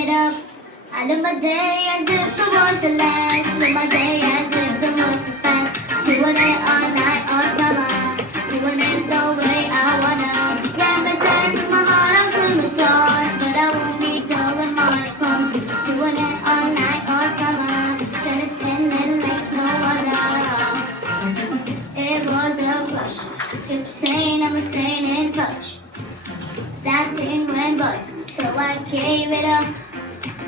it up. I live my day as if it was the last. Live my day as if it was the past. Doing it all night, all summer. Doing it the way I wanna. Yeah, but then my heart out to the door. But I won't be done when morning comes. Doing it all night, all summer. Gonna spend it like no other. It was a rush. Keep saying I'm staying in touch. That thing went bust, so I gave it up.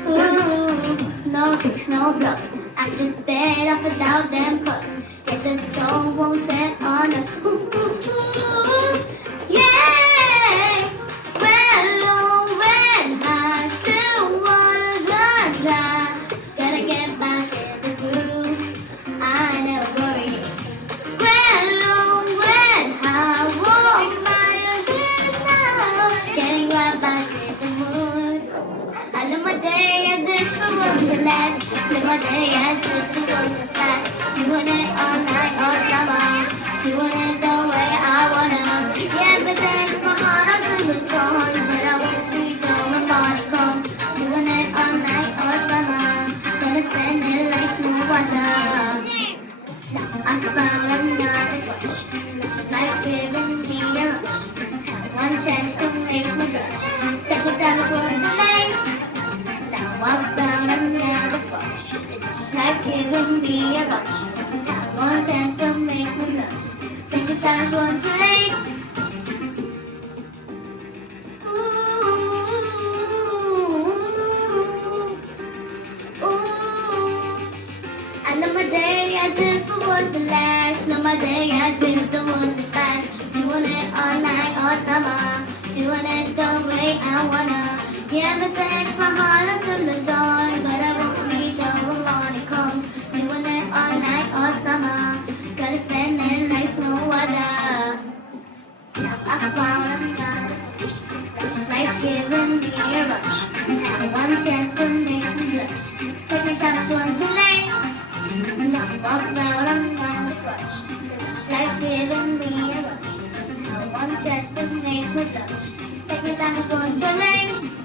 Ooh, no tricks, no bluff. I'm just fed up without them cuts. Get the soul won't set on us. Ooh, ooh, ooh, yeah. Well low, well high, still waters run dry. Gotta get back in the groove. I never worry. Well low, well high, walk miles in the snow. Getting right back in the mood. I live my day as if it was the last. Live my day as if it was the past. Doing it all night, all summer. Doing it the way I wanna. Yeah, but then my heart out to the torn. But I won't be done when morning comes. Doing it all night, all summer. Gonna spend it like no other. Now I found another rush. Life's giving me a rush. One chance to make my brush. Second time it was too late. Now I found another rush. Life's giving me a rush. One chance to make me blush. Second time it was too late. I love my day as if it was the last. Love my day as if it was the past. Doing it all night, all summer. Doing it the way I wanna. Yeah, but then my heart is in the dawn. But I won't be done when morning comes. Doing it all night, all summer. Gotta spend it like no other. Now I found another rush. Life's giving me a rush. One chance to make me blush. Second time it's one too late. Now I found another rush. Life's giving me a rush. One chance to make me blush. Second time it's one too late.